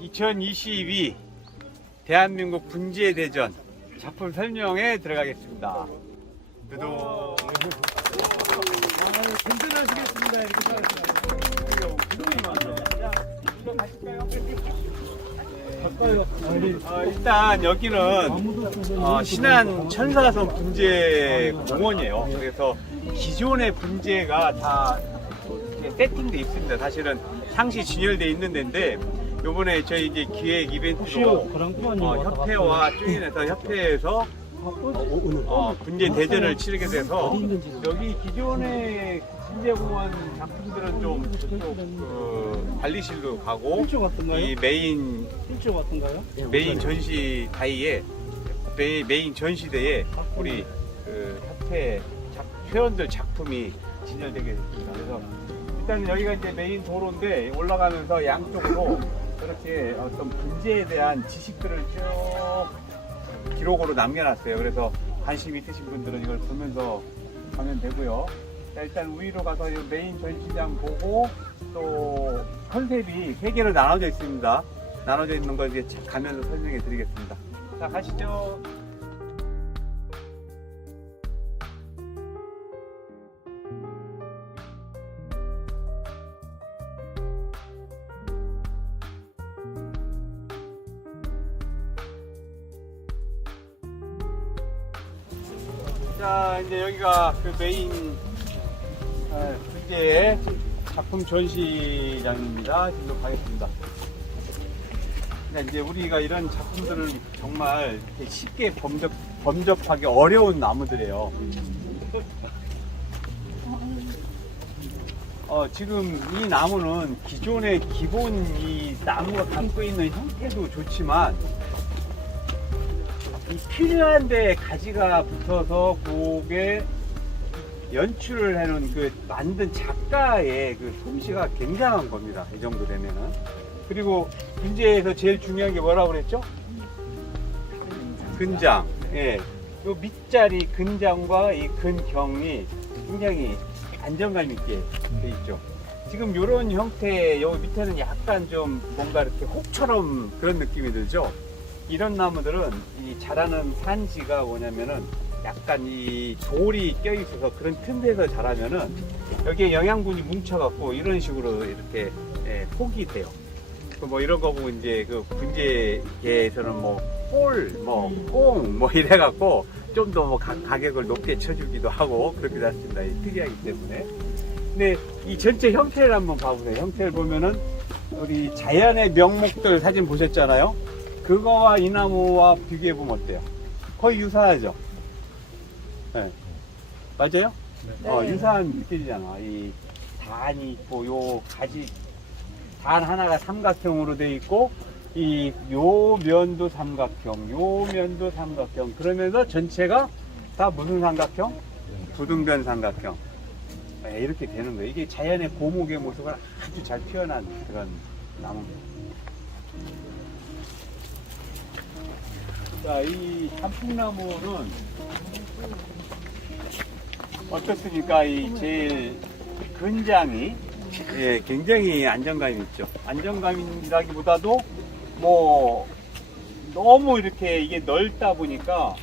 2022 대한민국 분지대전 작품 설명에 들어가겠습니다. 두둥. 든든하시겠습니다. 일단 여기는 신안 천사섬 분재 공원이에요. 그래서 기존의 분재가 다 세팅돼 있습니다. 사실은 상시 진열돼 있는 데인데 요번에 저희 이제 기획 이벤트로 협회와 조인해서 협회에서 분재 대전을 치르게 돼서 여기 기존의 분재공원 작품들은 좀 저쪽 관리실로 가고 이 메인 전시 다이에 메인 전시대에 우리 협회 회원들 작품이 진열되게 됐습니다. 그래서 일단 여기가 이제 메인 도로인데 올라가면서 양쪽으로 그렇게 어떤 분재에 대한 지식들을 쭉 기록으로 남겨놨어요. 그래서 관심 있으신 분들은 이걸 보면서 가면 되고요. 자, 일단 위로 가서 메인 전시장 보고 또 컨셉이 3개로 나눠져 있습니다. 나눠져 있는 걸 이제 가면서 설명해 드리겠습니다. 자, 가시죠. 자, 이제 여기가 그 메인 분재의 작품 전시장입니다. 지금 가겠습니다. 이제 우리가 이런 작품들을 정말 이렇게 쉽게 범접하기 어려운 나무들이에요. 지금 이 나무는 기존의 기본 이 나무가 갖고 있는 형태도 좋지만 이 필요한데 가지가 붙어서 그게 연출을 해놓은 그 만든 작가의 그 솜씨가 굉장한 겁니다. 이 정도 되면은. 그리고 분재에서 제일 중요한 게 뭐라고 그랬죠? 근장. 예. 요 밑자리 근장과 이 근경이 굉장히 안정감 있게 돼 있죠. 지금 요런 형태, 요 밑에는 약간 좀 뭔가 이렇게 혹처럼 그런 느낌이 들죠? 이런 나무들은 이 자라는 산지가 뭐냐면은 약간 이 돌이 껴있어서 그런 틈새에서 자라면은 여기에 영양분이 뭉쳐갖고 이런 식으로 이렇게 폭이 돼요. 뭐 이런 거 보고 이제 그 분재계에서는 뭐 꽁, 뭐 이래갖고 좀 더 뭐 가격을 높게 쳐주기도 하고 그렇게 됐습니다. 특이하기 때문에. 근데 이 전체 형태를 한번 봐보세요. 형태를 보면은 우리 자연의 명목들 사진 보셨잖아요. 그거와 이 나무와 비교해보면 어때요? 거의 유사하죠? 네. 맞아요? 네. 유사한 느낌이잖아. 이 단이 있고, 요 가지, 단 하나가 삼각형으로 돼 있고, 요 면도 삼각형, 요 면도 삼각형. 그러면서 전체가 다 무슨 삼각형? 부등변 삼각형. 네, 이렇게 되는 거예요. 이게 자연의 고목의 모습을 아주 잘 표현한 그런 나무입니다. 자, 이 단풍나무는 어떻습니까? 이 제일 근장이 굉장히 안정감이 있죠. 안정감이라기보다도 뭐 너무 이렇게 이게 넓다 보니까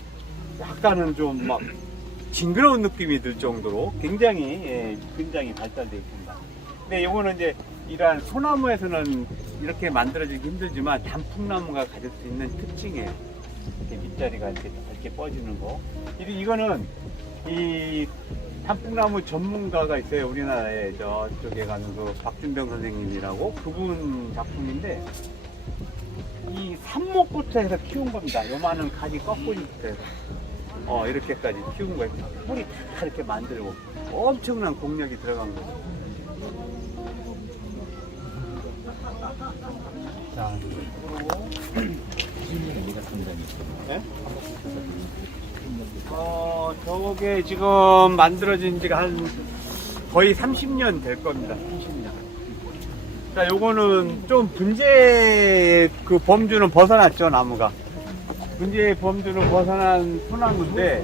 약간은 좀 막 징그러운 느낌이 들 정도로 굉장히 근장이 발달되어 있습니다. 근데 이거는 이제 이러한 소나무에서는 이렇게 만들어지기 힘들지만 단풍나무가 가질 수 있는 특징이에요. 이렇게 밑자리가 이렇게 뻗지는 거. 이거는 이 단풍나무 전문가가 있어요. 우리나라에 저쪽에 가는 그 박준병 선생님이라고 그분 작품인데 이 삽목부터 해서 키운 겁니다. 요만한 가지 꺾으니부터 해서 이렇게까지 키운 거예요. 뿌리 다 이렇게 만들고 엄청난 공력이 들어간 거죠. 자, 네? 저게 지금 만들어진 지가 한 거의 30년 될 겁니다. 30년. 자, 요거는 좀 분재 그 범주는 벗어났죠, 나무가. 분재 범주는 벗어난 소나무인데,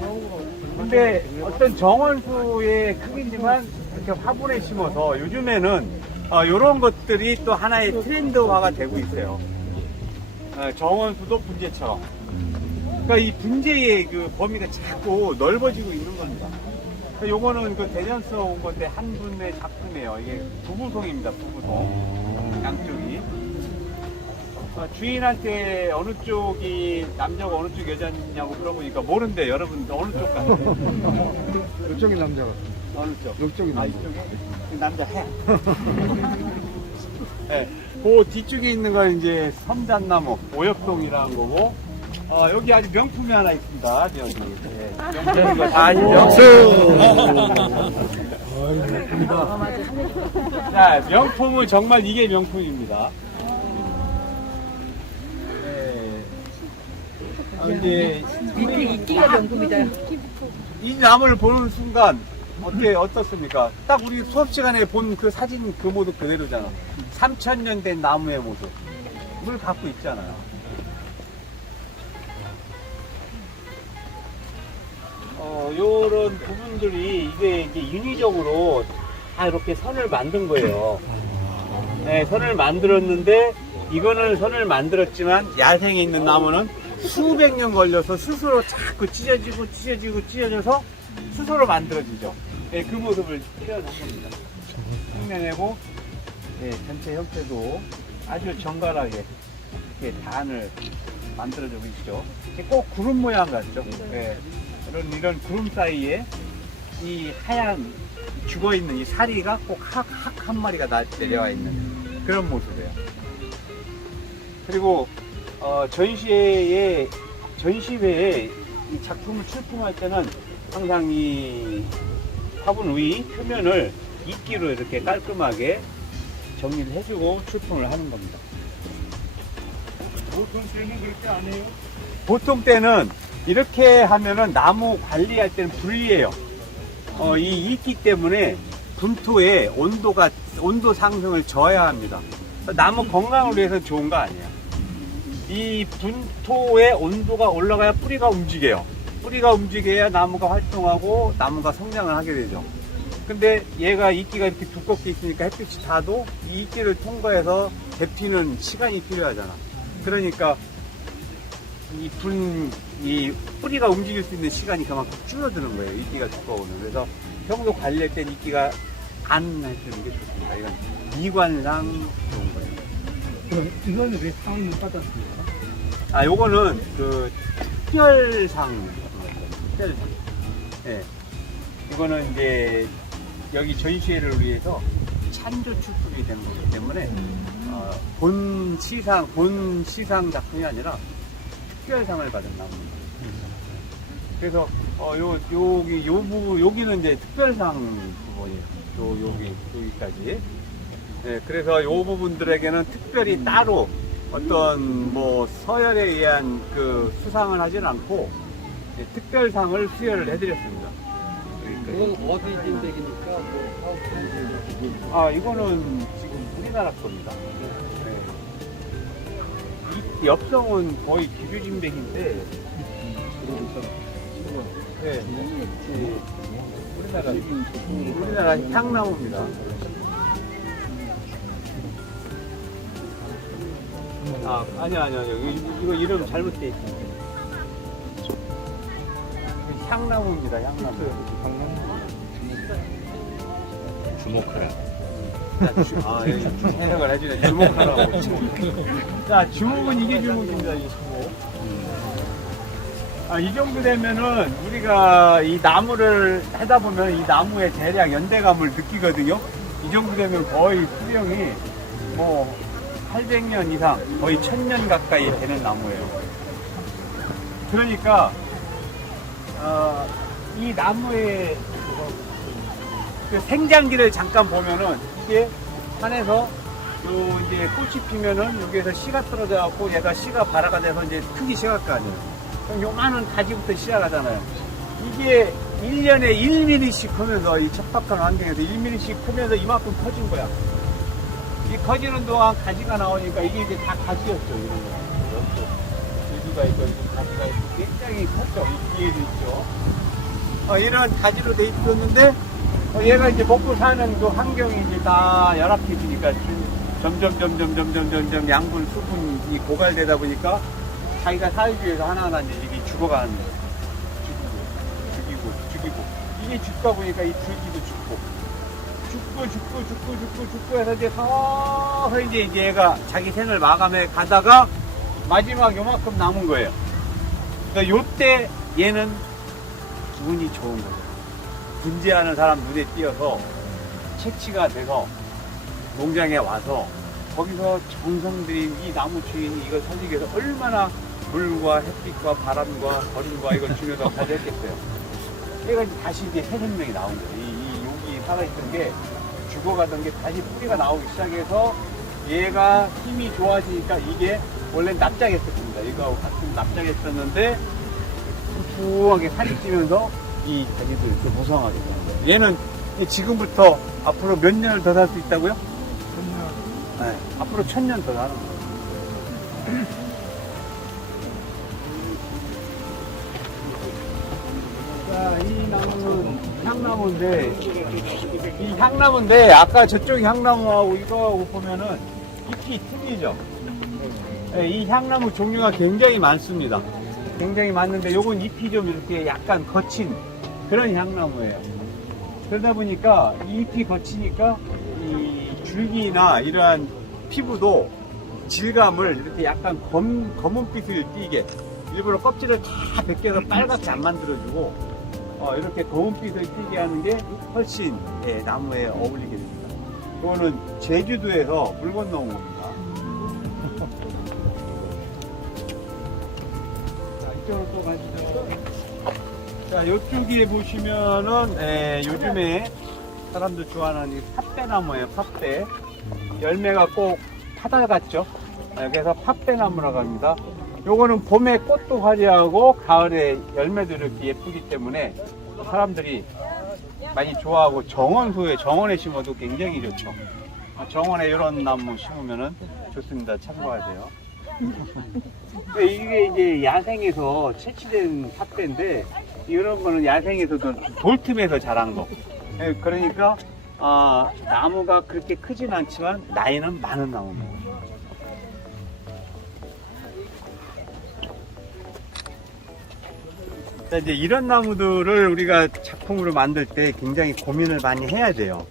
근데 어떤 정원수의 크기지만 이렇게 화분에 심어서 요즘에는 요런 것들이 또 하나의 트렌드화가 되고 있어요. 정원수도 분재처럼. 그러니까 이 분재의 그 범위가 자꾸 넓어지고 있는 겁니다. 그러니까 요거는 그 대전서 온 건데 한 분의 작품이에요. 이게 부부송입니다. 부부송. 양쪽이. 주인한테 어느 쪽이 남자고 어느 쪽이 여자냐고 물어보니까 모른대. 여러분 어느 쪽 같아요? 이쪽이 남자 같아. 어느 쪽? 이쪽이 남자. 이쪽에? 남자 해. 네, 그 뒤쪽에 있는 건 이제 섬잣나무, 오엽동이라는 거고, 여기 아주 명품이 하나 있습니다. 여기. 네, 명품인 거 다 아시죠? 자, 명품은 정말 이게 명품입니다. 네. 이제 이끼가 명품이다. 이 나무를 보는 순간 어떻습니까? 딱 우리 수업 시간에 본 그 사진 그 모습 그대로잖아. 3000년 된 나무의 모습을 갖고 있잖아요. 요런 부분들이 이게 인위적으로 다 이렇게 선을 만든 거예요. 네, 선을 만들었는데 이거는 선을 만들었지만 야생에 있는 나무는 수백 년 걸려서 스스로 자꾸 찢어져서 스스로 만들어지죠. 네, 그 모습을 표현한 겁니다. 흉내내고, 네, 전체 형태도 아주 정갈하게 이렇게 단을 만들어주고 있죠. 꼭 구름 모양 같죠. 네, 이런 구름 사이에 이 하얀 죽어있는 이 사리가 꼭 한 마리가 내려와 있는 그런 모습이에요. 그리고 전시회에 이 작품을 출품할 때는 항상 이 화분 위 표면을 이끼로 이렇게 깔끔하게 정리를 해주고 출품을 하는 겁니다. 보통 때는 그렇게 안 해요? 보통 때는 이렇게 하면은 나무 관리할 때는 불리해요. 이 이끼 때문에 분토의 온도 상승을 저해야 합니다. 나무 건강을 위해서 좋은 거 아니에요. 이 분토의 온도가 올라가야 뿌리가 움직여요. 뿌리가 움직여야 나무가 활동하고 나무가 성장을 하게 되죠. 근데 얘가 이끼가 이렇게 두껍게 있으니까 햇빛이 닿아도 이 이끼를 통과해서 데피는 시간이 필요하잖아. 그러니까 이 뿌리가 움직일 수 있는 시간이 그만큼 줄어드는 거예요. 이끼가 두꺼우면. 그래서 평소 관리할 땐 이끼가 안 해주는 게 좋습니다. 이건 미관상 좋은 거예요. 그럼 이거는 왜 상을 받았습니까? 요거는 그 특별상. 네. 이거는 이제 여기 전시회를 위해서 찬조 출품이 된 거기 때문에 본 시상 작품이 아니라 특별상을 받은 나무입니다. 그래서 여기는 이제 특별상 부분이에요. 여기까지. 네, 그래서 요 부분들에게는 특별히 따로 어떤 뭐 서열에 의한 그 수상을 하지는 않고 특별상을 수여를 해드렸습니다. 이건 어디 진백이니까 뭐 이거는 지금 우리나라 겁니다. 네. 이 엽성은 거의 기교진백인데, 네. 우리나라 향나무입니다. 아니요. 이거 이름 잘못되어 있습니다. 향나무입니다, 향나무. 주목하라. 해석을 해주네. 주목하라고. 자, 주목은 이게 주목입니다, 이 주목. 이 정도 되면은 우리가 이 나무를 하다 보면 이 나무의 대략 연대감을 느끼거든요. 이 정도 되면 거의 수령이 뭐 800년 이상, 거의 1000년 가까이 되는 나무예요. 그러니까 이 나무의 그 생장기를 잠깐 보면은 이게 산에서 이제 꽃이 피면은 여기에서 씨가 떨어져 갖고 얘가 씨가 발화가 돼서 이제 크기 시작할 거 아니에요. 그럼 요만한 가지부터 시작하잖아요. 이게 1년에 1mm씩 크면서 이 척박한 환경에서 1mm씩 크면서 이만큼 커진 거야. 이 커지는 동안 가지가 나오니까 이게 이제 다 가지였죠, 이런 거. 여기가 있고, 가지가 있고, 굉장히 컸죠. 이 뒤에도 있죠. 이런 가지로 돼 있었는데, 얘가 이제 먹고 사는 그 환경이 이제 다 열악해지니까 점점 양분, 수분이 고갈되다 보니까 자기가 살기 위해서 하나하나 이제 이게 죽어가는 거예요. 죽이고. 이게 죽다 보니까 이 줄기도 죽고 해서 이제 서서히 이제 얘가 자기 생을 마감해 가다가 마지막 요만큼 남은 거예요. 그러니까 요때 얘는 운이 좋은 거죠. 분재하는 사람 눈에 띄어서 채취가 돼서 농장에 와서 거기서 정성 들인 이 나무 주인이 이걸 살리기 위해서 얼마나 물과 햇빛과 바람과 거름과 이걸 주면서 가져했겠어요. 얘가 이제 다시 이제 새 생명이 나온 거예요. 이 여기 살아있던 게 죽어가던 게 다시 뿌리가 나오기 시작해서 얘가 힘이 좋아지니까 이게 원래 납작했었습니다. 이거하고 같은 납작했었는데 푸푸하게 살이 찌면서 이 가지도 이렇게 무성하게 되는 거예요. 얘는 지금부터 앞으로 몇 년을 더 살 수 있다고요? 1000년. 네, 앞으로 1000년 더 사는 거예요. 자, 이 나무는 향나무인데, 이 향나무인데, 아까 저쪽 향나무하고 이거하고 보면은 잎이 틀리죠? 네, 이 향나무 종류가 굉장히 많습니다. 굉장히 많은데, 요건 잎이 좀 이렇게 약간 거친 그런 향나무예요. 그러다 보니까 이 잎이 거치니까 이 줄기나 이러한 피부도 질감을 이렇게 약간 검은빛을 띠게 일부러 껍질을 다 벗겨서 빨갛게 안 만들어주고 이렇게 검은빛을 띠게 하는 게 훨씬 나무에 어울리게 됩니다. 이거는 제주도에서 물 건너온 겁니다. 자, 이쪽으로 또 가시죠. 자, 이쪽에 보시면은 요즘에 사람들 좋아하는 이 팥배나무예요. 팥배. 열매가 꼭 파달 같죠? 그래서 팥배나무라고 합니다. 요거는 봄에 꽃도 화려하고 가을에 열매도 이렇게 예쁘기 때문에 사람들이 많이 좋아하고 정원에 심어도 굉장히 좋죠. 정원에 이런 나무 심으면은 좋습니다. 참고하세요. 이게 이제 야생에서 채취된 팥배인데 이런 거는 야생에서도 돌틈에서 자란 거. 그러니까 나무가 그렇게 크진 않지만 나이는 많은 나무입니다. 자, 이제 이런 나무들을 우리가 작품으로 만들 때 굉장히 고민을 많이 해야 돼요.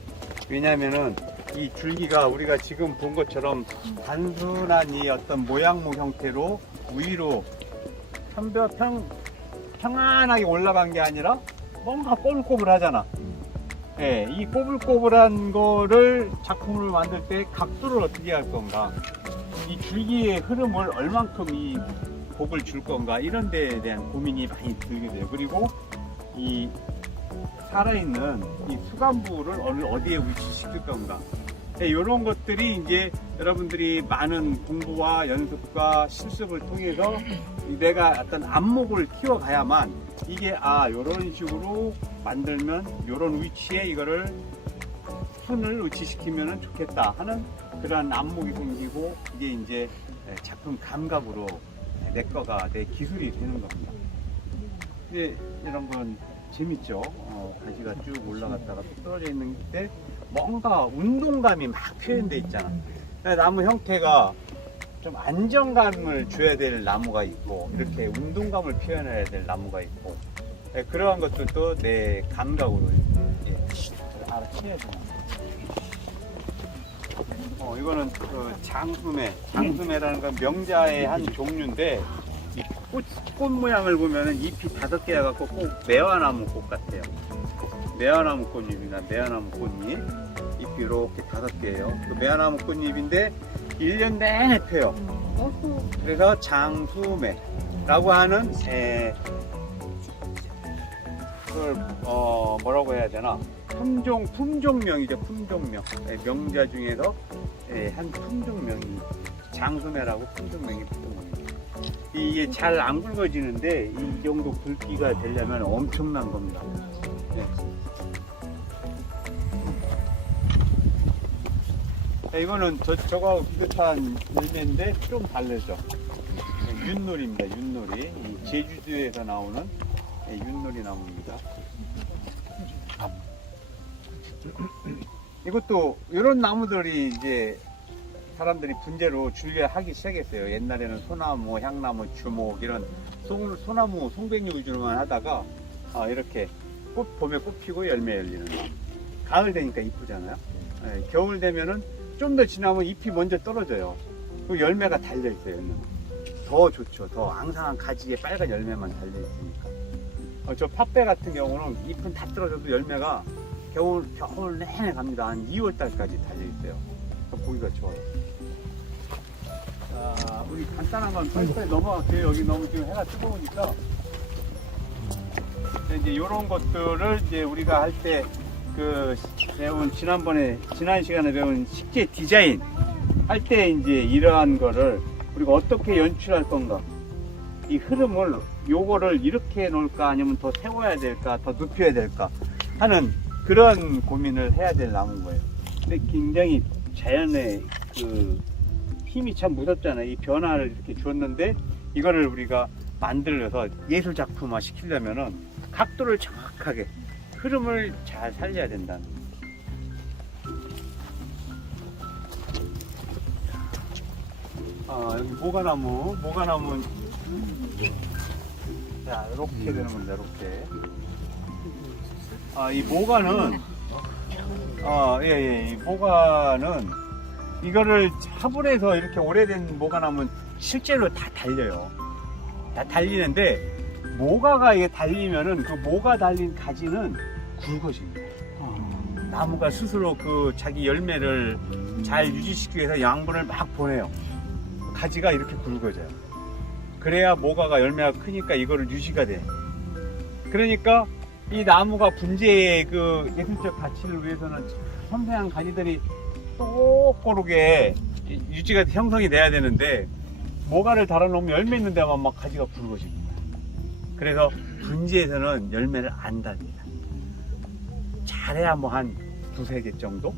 왜냐하면은 이 줄기가 우리가 지금 본 것처럼 단순한 이 어떤 모양무 형태로 위로 평안하게 올라간 게 아니라 뭔가 꼬불꼬불하잖아. 예, 이 꼬불꼬불한 거를 작품으로 만들 때 각도를 어떻게 할 건가, 이 줄기의 흐름을 얼만큼 이 곡을 줄 건가, 이런 데에 대한 고민이 많이 들게 돼요. 그리고 이 살아있는 이 수간부를 어디에 위치시킬 건가, 이런 것들이 이제 여러분들이 많은 공부와 연습과 실습을 통해서 내가 어떤 안목을 키워가야만 이게 이런 식으로 만들면 이런 위치에 이거를 순을 위치시키면 좋겠다 하는 그런 안목이 생기고, 이게 이제 작품 감각으로 내 기술이 되는 겁니다. 근데 이런 건 재밌죠. 가지가 쭉 올라갔다가 또 떨어져 있는데 뭔가 운동감이 막 표현돼 있잖아. 나무 형태가 좀 안정감을 줘야 될 나무가 있고, 이렇게 운동감을 표현해야 될 나무가 있고, 그러한 것들도 내 감각으로 알아채야죠. 이거는 장수매라는 건 명자의 한 종류인데, 이 꽃 모양을 보면은 잎이 5개가 갖고 꼭 매화나무 꽃 같아요. 매화나무 꽃잎이나 매화나무 꽃잎 잎이 이렇게 5개예요. 그 매화나무 꽃잎인데 1년 내내 펴요. 그래서 장수매라고 하는 그걸 뭐라고 해야 되나, 품종명이죠. 품종명. 명자 중에서 한 품종명이 장수매라고 품종명이 붙은. 이게 잘 안 굵어지는데 이 정도 굵기가 되려면 엄청난 겁니다. 이거는 저거하고 비슷한 열매인데 좀 다르죠. 윷놀이입니다. 윷놀이. 제주도에서 나오는 윷놀이 나무입니다. 이것도 이런 나무들이 이제 사람들이 분재로 줄여하기 시작했어요. 옛날에는 소나무, 향나무, 주목 이런 소나무, 송백류 위주로만 하다가 이렇게 봄에 꽃 피고 열매 열리는 나무. 가을 되니까 이쁘잖아요. 네, 겨울 되면은 좀 더 지나면 잎이 먼저 떨어져요. 그 열매가 달려 있어요. 더 좋죠. 더 앙상한 가지에 빨간 열매만 달려 있으니까. 저 팥배 같은 경우는 잎은 다 떨어져도 열매가 겨울 내내 갑니다. 한 2월 달까지 달려 있어요. 보기가 좋아요. 자, 우리 간단한 건 빨리빨리 넘어갈게요. 여기 너무 지금 해가 뜨거우니까. 이제 이런 것들을 이제 우리가 할 때 배운 지난 시간에 배운 식재 디자인 할 때 이제 이러한 거를 우리가 어떻게 연출할 건가, 이 흐름을 요거를 이렇게 놓을까 아니면 더 세워야 될까 더 눕혀야 될까 하는 그런 고민을 해야 될 나무인 거예요. 근데 굉장히 자연의 그 힘이 참 무섭잖아요. 이 변화를 이렇게 줬는데 이거를 우리가 만들어서 예술 작품화 시키려면은 각도를 정확하게 흐름을 잘 살려야 된다는 거예요. 여기 모가나무 자 이렇게 되는 겁니다. 이렇게 이 모가는 이 모가는 이거를 화분에서 이렇게 오래된 모가나무는 실제로 다 달려요. 다 달리는데 모가가 이게 달리면은 그 모가 달린 가지는 굵어집니다. 나무가 스스로 그 자기 열매를 잘 유지시키기 위해서 양분을 막 보내요. 가지가 이렇게 굵어져요. 그래야 모가가 열매가 크니까 이거를 유지가 돼. 그러니까 이 나무가 분재의 그 예술적 가치를 위해서는 섬세한 가지들이 똑고르게 유지가 형성이 돼야 되는데 모가를 달아놓으면 열매 있는 데만 막 가지가 굵어지는 거예요. 그래서 분지에서는 열매를 안 달립니다. 잘해야 뭐 한 두세 개 정도?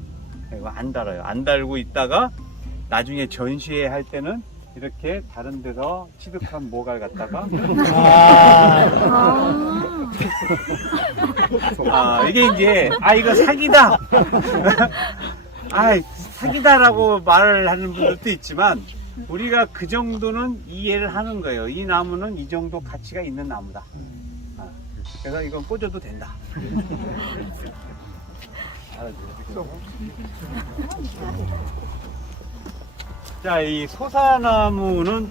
이거 안 달아요. 안 달고 있다가 나중에 전시회 할 때는 이렇게 다른 데서 취득한 모가를 갖다가 이게 이제 이거 사기다 사기다라고 말을 하는 분들도 있지만 우리가 그 정도는 이해를 하는 거예요. 이 나무는 이 정도 가치가 있는 나무다. 그래서 이건 꽂아도 된다. 자, 이 소사나무는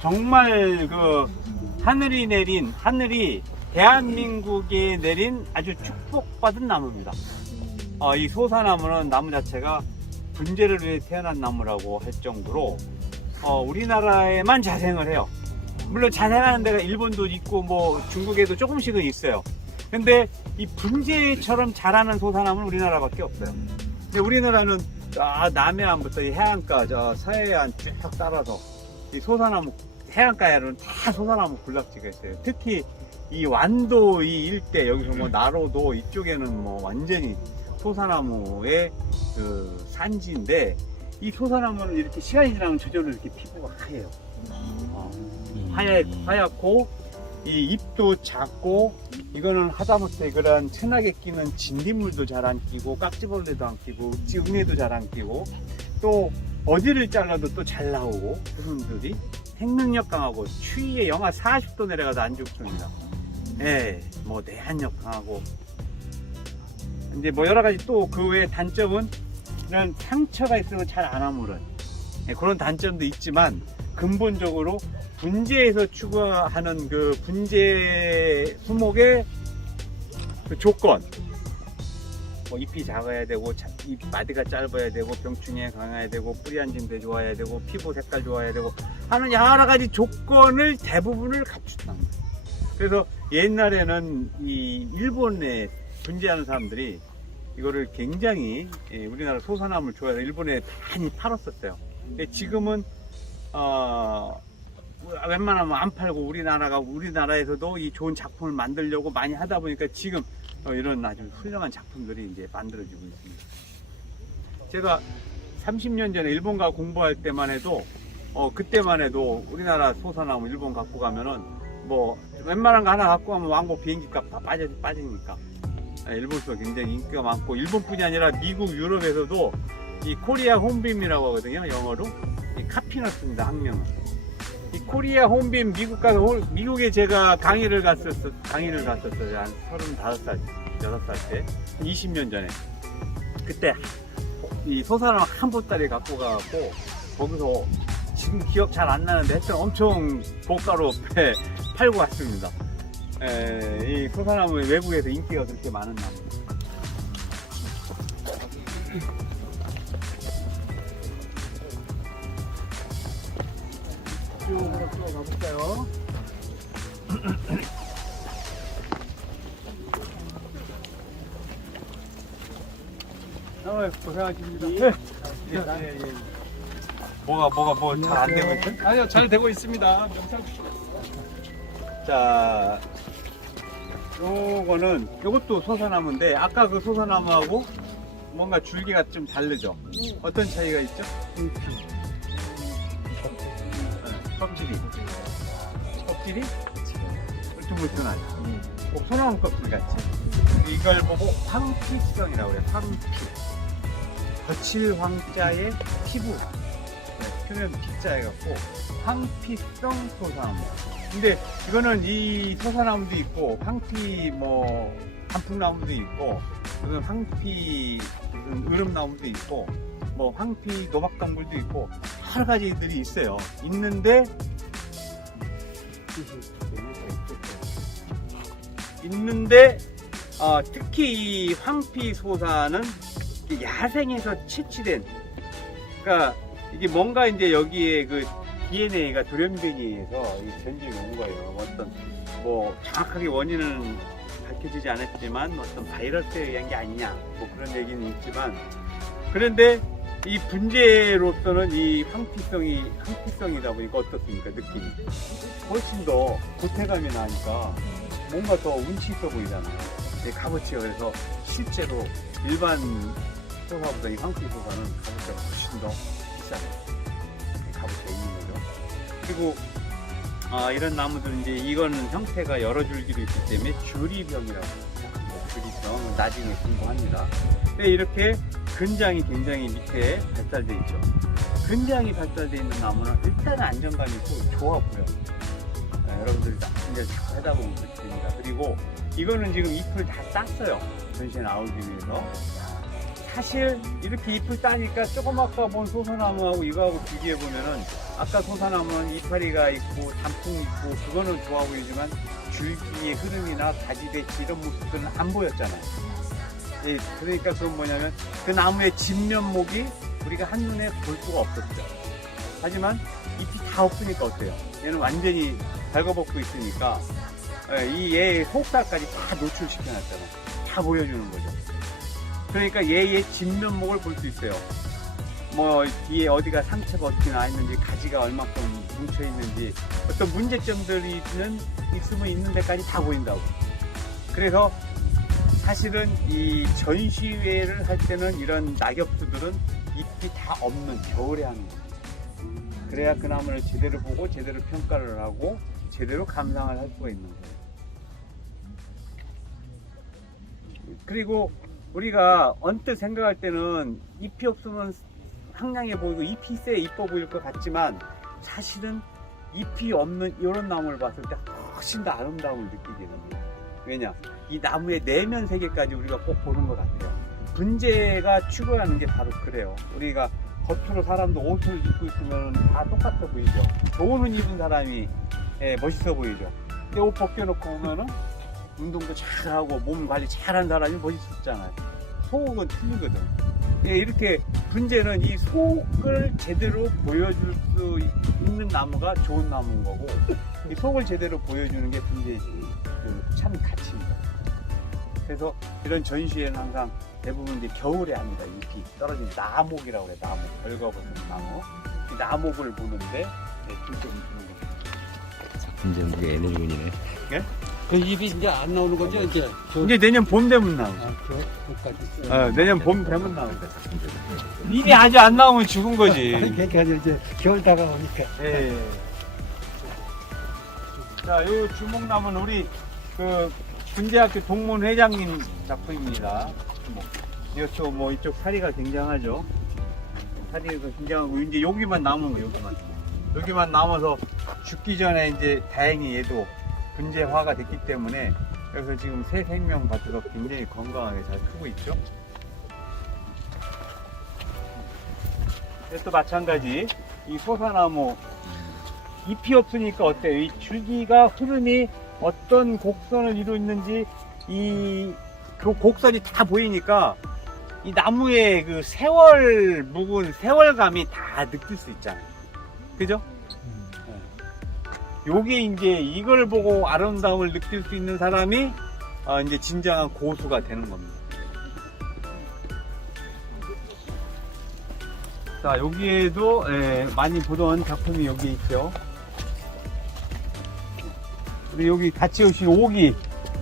정말 그 하늘이 대한민국에 내린 아주 축복받은 나무입니다. 이 소사나무는 나무 자체가 분재를 위해 태어난 나무라고 할 정도로 우리나라에만 자생을 해요. 물론 자생하는 데가 일본도 있고 뭐 중국에도 조금씩은 있어요. 근데 이 분재처럼 자라는 소사나무는 우리나라밖에 없어요. 근데 우리나라는 남해안부터 이 해안가 서해안 쭉 따라서 이 소사나무 해안가에는 다 소사나무 군락지가 있어요. 특히 이 완도 이 일대 여기서 뭐 나로도 이쪽에는 뭐 완전히 소사나무의 그 산지인데 이 소사나무는 이렇게 시간이 지나면 저절로 이렇게 피부가 하얘요. 하얗고 이 잎도 작고 이거는 하다못해 그런 천하게 끼는 진딧물도 잘 안 끼고 깍지벌레도 안 끼고 은혜도 잘 안 끼고 또 어디를 잘라도 또 잘 나오고 그분들이 생명력 강하고 추위에 영하 40도 내려가도 안 죽습니다. 뭐 내한력 강하고 이제 뭐 여러 가지 또 그 외에 단점은 이런 상처가 있으면 잘 안 아물어요. 그런 단점도 있지만 근본적으로 분재에서 추구하는 그 분재 수목의 그 조건, 뭐 잎이 작아야 되고 잎 마디가 짧아야 되고 병충해 강해야 되고 뿌리 앉은데 좋아야 되고 피부 색깔 좋아야 되고 하는 여러 가지 조건을 대부분을 갖춘다. 그래서 옛날에는 이 일본에 분재하는 사람들이 이거를 굉장히 우리나라 소사나무를 좋아해서 일본에 많이 팔았었어요. 근데 지금은 웬만하면 안 팔고 우리나라에서도 이 좋은 작품을 만들려고 많이 하다 보니까 지금 이런 아주 훌륭한 작품들이 이제 만들어지고 있습니다. 제가 30년 전에 일본 가 공부할 때만 해도 그때만 해도 우리나라 소사나무 일본 갖고 가면은 뭐 웬만한 거 하나 갖고 가면 왕복 비행기 값 다 빠지니까 일본에서 굉장히 인기가 많고 일본뿐이 아니라 미국, 유럽에서도 이 코리아 홈빔이라고 하거든요. 영어로 이 카피넛입니다. 학명은. 이 코리아 홈빔 미국 가서 미국에 제가 강의를 갔었어요. 한 35살, 6살 때, 20년 전에. 그때 이 소사람 한 보따리 갖고 가고 거기서 지금 기억 잘 안 나는데 하여튼 엄청 고가로 팔고 왔습니다. 이 소사나무 외국에서 인기가 그렇게 많은 나무. 이쪽으로 또 가볼까요? 고생하십니다. 네. 뭐가 잘 안 되고 있죠? 아니요, 잘 되고 있습니다. 영상 자, 요것도 소사나무인데 아까 그 소사나무하고 뭔가 줄기가 좀 다르죠? 어떤 차이가 있죠? 네, 껍질이 울퉁불퉁하죠. 소나무 껍질 같이. 이걸 보고 황피성이라고 해요. 황피. 거칠 황자의 피부. 네, 표면 피자 해갖고 황피성 소사나무. 근데 이거는 이 소사나무도 있고 황피 단풍나무도 있고 무슨 황피 무슨 으름나무도 있고 뭐 황피 노박당굴도 있고 여러 가지들이 있어요. 있는데 특히 이 황피 소사는 야생에서 채취된, 그러니까 이게 뭔가 이제 여기에 그 DNA가 돌연변이해서 전쟁이 온 거예요. 어떤 뭐 정확하게 원인은 밝혀지지 않았지만 어떤 바이러스에 의한 게 아니냐 뭐 그런 얘기는 있지만, 그런데 이 분재로서는 이 황피성이다 보니까 어떻습니까? 느낌이 훨씬 더 고태감이 나니까 뭔가 더 운치 있어 보이잖아요. 값어치가. 그래서 실제로 일반 소사보다 이 황피 소사는 값어치가 훨씬 더 비싸요. 값어치가 있는 거죠. 그리고 이런 나무들은 이제 이거는 형태가 여러 줄기로 있기 때문에 주리병이라고 해요. 주리병 나중에 공부합니다. 근데 이렇게 근장이 굉장히 밑에 발달돼 있죠. 근장이 발달돼 있는 나무는 일단 안정감이 있고 좋아 보여. 여러분들이 굉장히 해다보면 됩니다. 그리고 이거는 지금 잎을 다 땄어요. 전시에 나오기 위해서. 사실 이렇게 잎을 따니까 조금 아까 본 소사나무하고 이거하고 비교해보면은 아까 소사나무는 이파리가 있고 단풍이 있고 그거는 좋아 보이지만 줄기의 흐름이나 가지 배치 이런 모습들은 안 보였잖아요. 그러니까 그건 뭐냐면 그 나무의 진면목이 우리가 한눈에 볼 수가 없었죠. 하지만 잎이 다 없으니까 어때요? 얘는 완전히 발궈벗고 있으니까 얘의 속살까지 다 노출시켜놨잖아요. 다 보여주는 거죠. 그러니까 얘의 진면목을 볼 수 있어요. 뭐 뒤에 어디가 상처가 어떻게 나 있는지, 가지가 얼마큼 뭉쳐 있는지, 어떤 문제점들이 있으면 있는 데까지 다 보인다고. 그래서 사실은 이 전시회를 할 때는 이런 낙엽수들은 잎이 다 없는 겨울에 하는 거예요. 그래야 그 나무를 제대로 보고 제대로 평가를 하고 제대로 감상을 할 수가 있는 거예요. 그리고 우리가 언뜻 생각할 때는 잎이 없으면 황량해 보이고 잎이 있어야 이뻐 보일 것 같지만 사실은 잎이 없는 이런 나무를 봤을 때 훨씬 더 아름다움을 느끼게 됩니다. 왜냐? 이 나무의 내면 세계까지 우리가 꼭 보는 것 같아요. 분재가 추구하는 게 바로 그래요. 우리가 겉으로 사람도 옷을 입고 있으면 다 똑같아 보이죠. 좋은 옷 입은 사람이 멋있어 보이죠. 근데 옷 벗겨놓고 보면은 운동도 잘하고 몸 관리 잘한 사람이 멋있었잖아요. 속은 틀리거든. 이렇게 분재는 이 속을 제대로 보여줄 수 있는 나무가 좋은 나무인 거고, 이 속을 제대로 보여주는 게 분재의 참 가치입니다. 그래서 이런 전시회는 항상 대부분 이제 겨울에 합니다. 잎이 떨어진 나목이라고 해요. 나목, 벌거벗은 나무. 이 나목을 보는데 중점을 두는 겁니다. 이제 우리 에너지군이네. 예? 그 잎이 이제 안 나오는 거죠, 이제? 이제 내년 봄 되면 나오죠. 그까지. 내년 봄 되면 나오죠. 잎이 아직 안 나오면 죽은 거지. 그러니까 이제 겨울 다가오니까. 예. 자, 이 주목나무는 우리 군제학교 동문 회장님 작품입니다. 이쪽 뭐 이쪽 사리가 굉장하죠. 사리가 굉장하고 이제 여기만 남은 거 여기만 남아서 죽기 전에 이제 다행히 얘도 군제화가 됐기 때문에 그래서 지금 새 생명 받아서 굉장히 건강하게 잘 크고 있죠. 또 마찬가지 이 소사나무 잎이 없으니까 어때요? 이 줄기가 흐름이 어떤 곡선을 이루었는지 그 곡선이 다 보이니까 이 나무의 그 세월 묵은 세월감이 다 느낄 수 있잖아요. 그죠? 요게 이제 이걸 보고 아름다움을 느낄 수 있는 사람이 이제 진정한 고수가 되는 겁니다. 자, 여기에도 많이 보던 작품이 여기 있죠. 그리고 여기 같이 오신 오기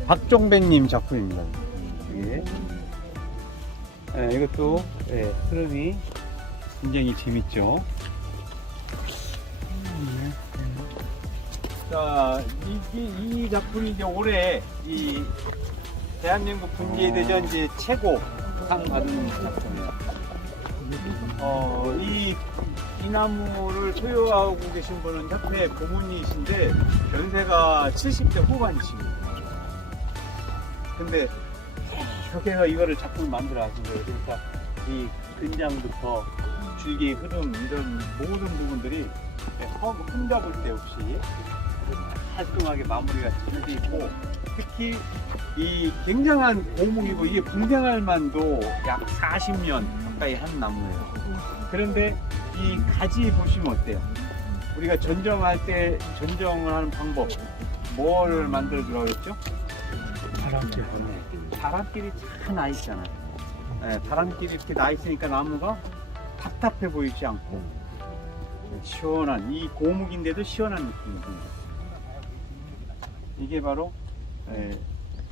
박종배님 작품입니다. 이것도 흐름이 굉장히 재밌죠. 자, 이 작품이 이제 올해 이 대한민국 분계대전 이제 최고 상 받은 작품이에요. 이 나무를 소유하고 계신 분은 협회 고문이신데 연세가 70대 후반이십니다. 근데 계속 해서 이거를 작품을 만들어 하신 거예요. 그러니까 이 근장부터 줄기 흐름 이런 모든 부분들이 흠잡을 데 없이 깔끔하게 마무리가 잘 돼 있고, 특히 이 굉장한 고목이고 이게 분생활만도 약 40년 가까이 한 나무예요. 그런데 이 가지 보시면 어때요? 우리가 전정할 때 전정을 하는 방법 뭐를 만들어 주라고 했죠? 바람길. 바람길이 잘 나 있잖아요. 바람길이 이렇게 나 있으니까 나무가 답답해 보이지 않고 시원한, 이 고목인데도 시원한 느낌이 듭니다. 이게 바로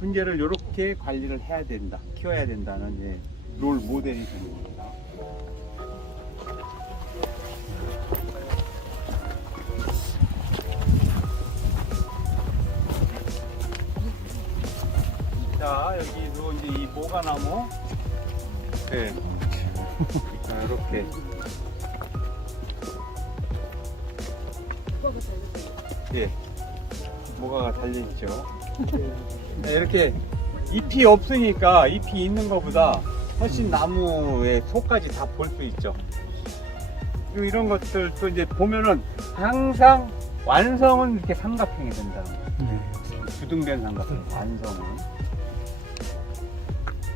분재를 이렇게 관리를 해야 된다, 키워야 된다는 롤 모델이 되는 겁니다. 자, 여기도 이제 이 모가나무, 이렇게 모가가 달려있죠. 이렇게 잎이 없으니까 잎이 있는 것보다 훨씬 나무의 속까지 다 볼 수 있죠. 그리고 이런 것들도 이제 보면은 항상 완성은 이렇게 삼각형이 된다는 거예요. 주등변 삼각형, 완성은.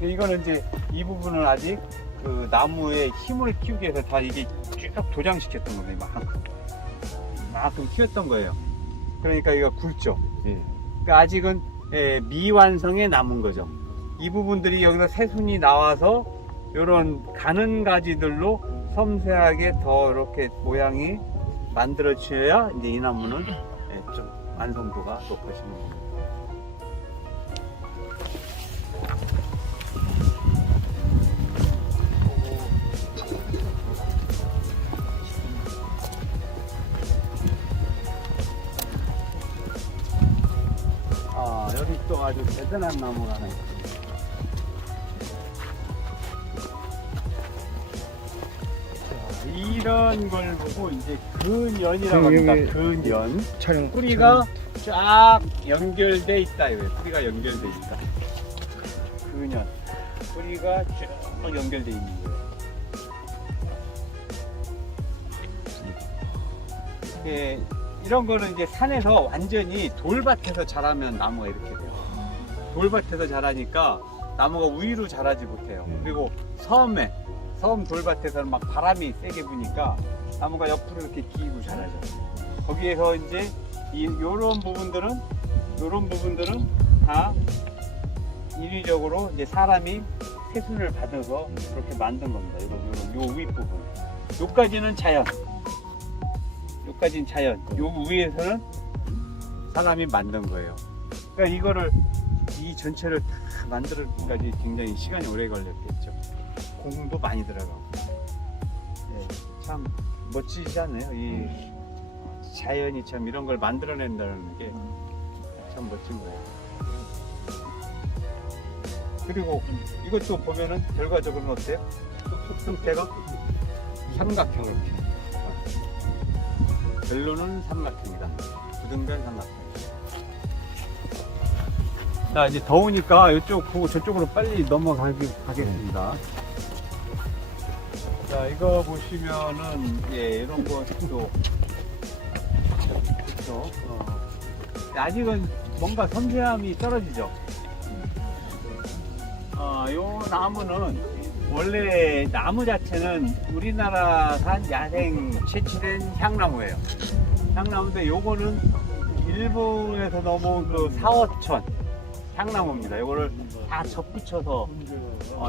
이거는 이제 이 부분은 아직 그 나무의 힘을 키우기 위해서 다 이게 쭉 도장시켰던 거예요. 이만큼 키웠던 거예요. 그러니까 이거 굵죠. 그러니까 아직은 미완성에 남은 거죠. 이 부분들이 여기서 새순이 나와서 이런 가는 가지들로 섬세하게 더 이렇게 모양이 만들어져야 이제 이 나무는 좀 완성도가 높아지는 겁니다. 여기 또 아주 대단한 나무가 하나 있습니다. 이런 걸 보고 이제 근연이라고 합니다. 근연. 촬영. 뿌리가 쫙 연결돼 있다. 이거예요. 뿌리가 연결돼 있다. 근연. 뿌리가 쭉 연결돼 있는 거예요. 이런 거는 이제 산에서 완전히 돌밭에서 자라면 나무가 이렇게 돼요. 돌밭에서 자라니까 나무가 우위로 자라지 못해요. 그리고 섬 돌밭에서는 막 바람이 세게 부니까 나무가 옆으로 이렇게 기고 자라죠. 거기에서 이제 요런 부분들은 다 인위적으로 이제 사람이 새순을 받아서 그렇게 만든 겁니다. 요 위 부분. 요까지는 자연. 여기까지는 자연, 요 위에서는 사람이 만든 거예요. 그러니까 이거를 이 전체를 다 만들기까지 굉장히 시간이 오래 걸렸겠죠. 공도 많이 들어가고. 참 멋지지 않아요? 이 자연이 참 이런 걸 만들어낸다는 게 참 멋진 거예요. 그리고 이것도 보면은 결과적으로는 어때요? 형태가 삼각형을 펴. 결론은 삼각형이다. 부등변 삼각형. 자, 이제 더우니까 이쪽 보고 저쪽으로 빨리 넘어가겠습니다. 자, 이거 보시면은, 예, 이런 것도, 그렇죠. 아직은 뭔가 섬세함이 떨어지죠. 요 나무는, 원래 나무 자체는 우리나라산 야생 채취된 향나무예요. 향나무인데 요거는 일본에서 넘어온 그 사어천 향나무입니다. 요거를 다 접붙여서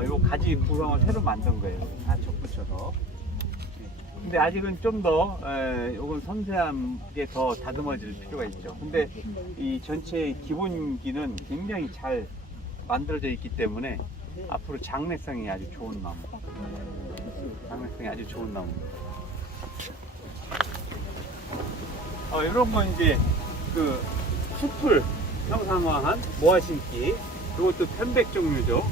요 가지 구성을 새로 만든 거예요. 다 접붙여서. 근데 아직은 좀 더 요건 섬세하게 더 다듬어질 필요가 있죠. 근데 이 전체 기본기는 굉장히 잘 만들어져 있기 때문에 앞으로 장래성이 아주 좋은 나무. 장래성이 아주 좋은 나무입니다. 이런 건 이제 그 숲을 형상화한 모아심기. 이것도 편백 종류죠.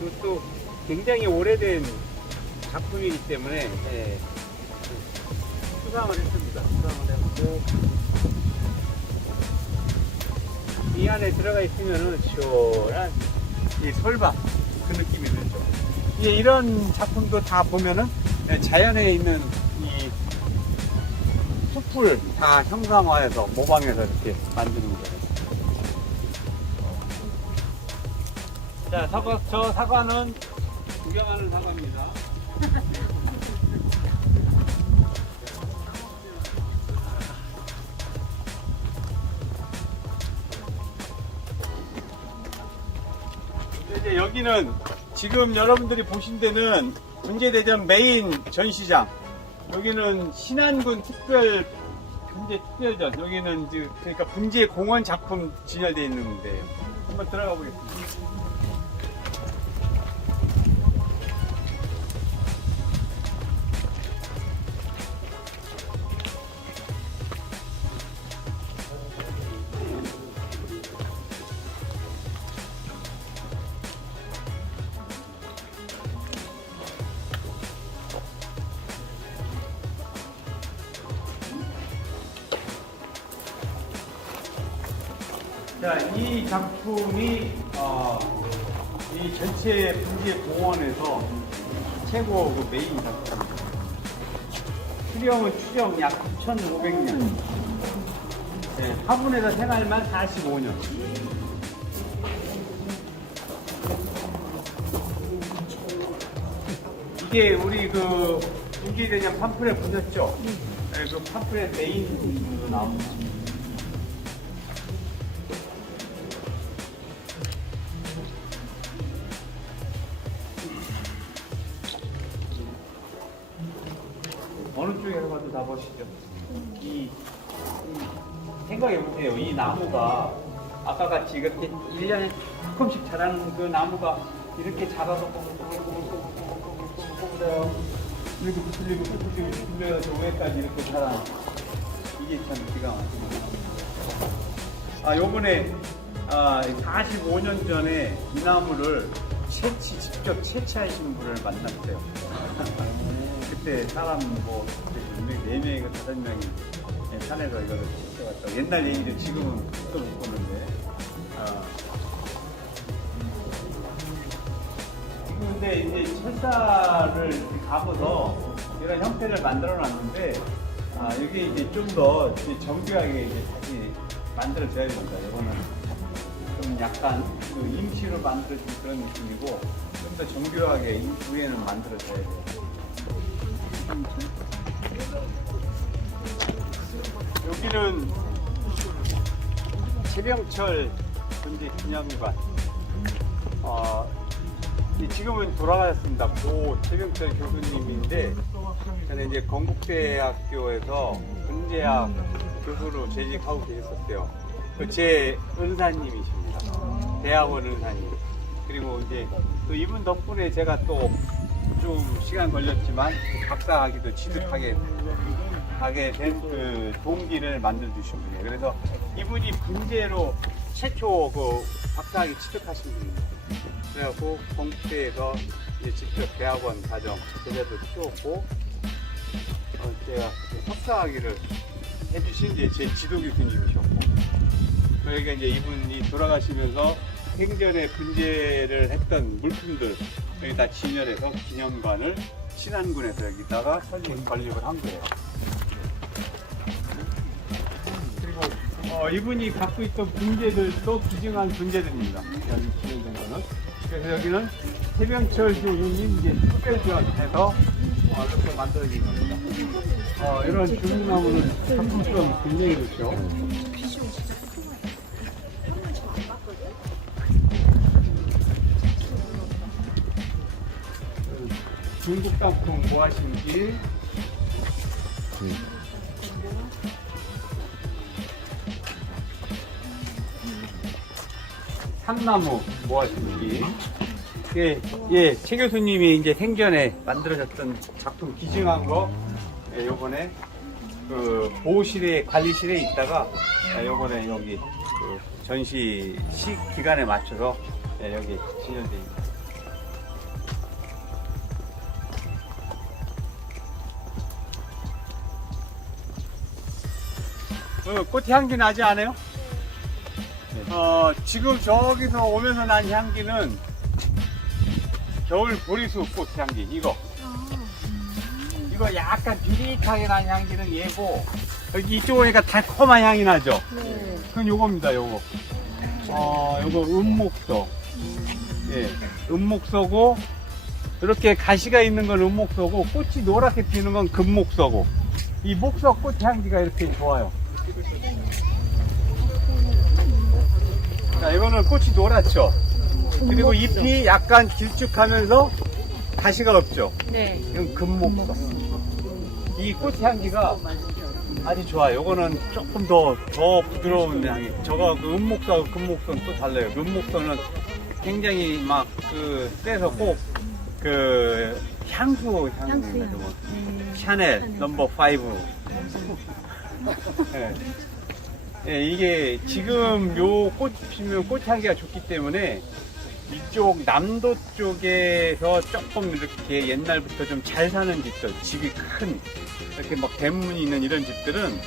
이것도 굉장히 오래된 작품이기 때문에 수상을 했습니다. 수상을 했고 이 안에 들어가 있으면은 시원한 이 솔밭 그 느낌이 들죠. 이런 작품도 다 보면은 자연에 있는 이 숲을 다 형상화해서 모방해서 이렇게 만드는 거예요. 자, 저 사과는 구경하는 사과입니다. 이제 여기는 지금 여러분들이 보신 데는 분재대전 메인 전시장. 여기는 신안군 분재 특별전. 여기는 이제 그러니까 분재 공원 작품 진열되어 있는데 한번 들어가 보겠습니다. 자, 이 작품이 이 전체 분재 공원에서 최고 그 메인 작품입니다. 수령은 추정 약 9,500년. 네, 화분에서 생활만 45년. 이게 우리 그 분재대전 팜플렛 보셨죠? 네, 그 팜플렛 메인으로 나옵니다. 어느 쪽에서 봐도 다 보시죠. 생각해보세요. 이 나무가 아까 같이 이렇게 1년에 조금씩 자라는 그 나무가 이렇게 자라서 뽑으세요. 이렇게 붙들리고 붙들려서 위에까지 이렇게 자라. 이게 참 기가 막힙니다. 요번에 45년 전에 이 나무를 직접 채취하신 분을 만났어요. 그때 사람 뭐 4명이고 5명이 산에서 이거를 채취해왔다고. 옛날 얘기를 지금은 또 못 보는데. 근데 이제 철사를 가면서 이런 형태를 만들어 놨는데 이게 이제 좀 더 정교하게 이제 다시 만들어져야 됩니다. 이거는 좀 약간 그 임시로 만들어진 그런 느낌이고 좀 더 정교하게 위에는 만들어져야 돼요. 여기는 최병철 분재 기념관. 지금은 돌아가셨습니다. 고 최병철 교수님인데 저는 이제 건국대학교에서 분재학 교수로 재직하고 계셨어요. 제 은사님이십니다. 대학원 은사님. 그리고 이제 또 이분 덕분에 제가 또 좀 시간 걸렸지만 박사학위도 취득하게 된 그 동기를 만들어 주신 분이에요. 그래서 이분이 분재로 최초 그 박사학위 취득하신 분입니다. 그래갖고 건국대에서 이제 직접 대학원 과정 제자도 키웠고, 제가 석사학위를 해주신 이제 제 지도 교수님이셨고, 저희가 이제 이분이 돌아가시면서 생전에 분재를 했던 물품들 여기다 진열해서 기념관을 신안군에서 여기다가 건립을 한 거예요. 그리고 이분이 갖고 있던 분재들도 귀중한 분재들입니다. 여기 진열된 거는. 그래서 여기는 해병철 교수님 이제 특별지원해서 이렇게 만들어진 겁니다. 이런 중나무는 작품성 굉장히 좋죠. 중국 땅콩 모아심기, 삼나무 모아심기. 예, 최 교수님이 이제 생전에 만들어졌던 작품 기증한 거, 요번에 그 보호실에, 관리실에 있다가, 요번에 여기 그 전시 기간에 맞춰서 여기 진열되어 있습니다. 꽃 향기 나지 않아요? 지금 저기서 오면서 난 향기는 겨울 보리수 꽃 향기, 이거 약간 비릿하게 난 향기는 얘고, 여기 이쪽 오니까 달콤한 향이 나죠? 네. 그건 요겁니다, 요거. 요거 은목소. 예, 은목소고, 이렇게 가시가 있는 건 은목소고, 꽃이 노랗게 피는 건 금목소고, 이 목소 꽃 향기가 이렇게 좋아요. 자, 이거는 꽃이 노랗죠? 그리고 잎이 약간 길쭉하면서 가시가 없죠? 네. 이건 금목소. 이 꽃 향기가 아주 좋아요. 이거는 조금 더 부드러운 향이. 저거 그 은목소하고 금목소는 또 달라요. 은목소는 굉장히 막 세서 꼭 향수 향이 나죠. 샤넬 넘버 5. 네. 네, 이게 지금 요 꽃이 피면 꽃향기가 좋기 때문에 이쪽 남도 쪽에서 조금 이렇게 옛날부터 좀 잘 사는 집들, 집이 큰 이렇게 막 대문이 있는 이런 집들은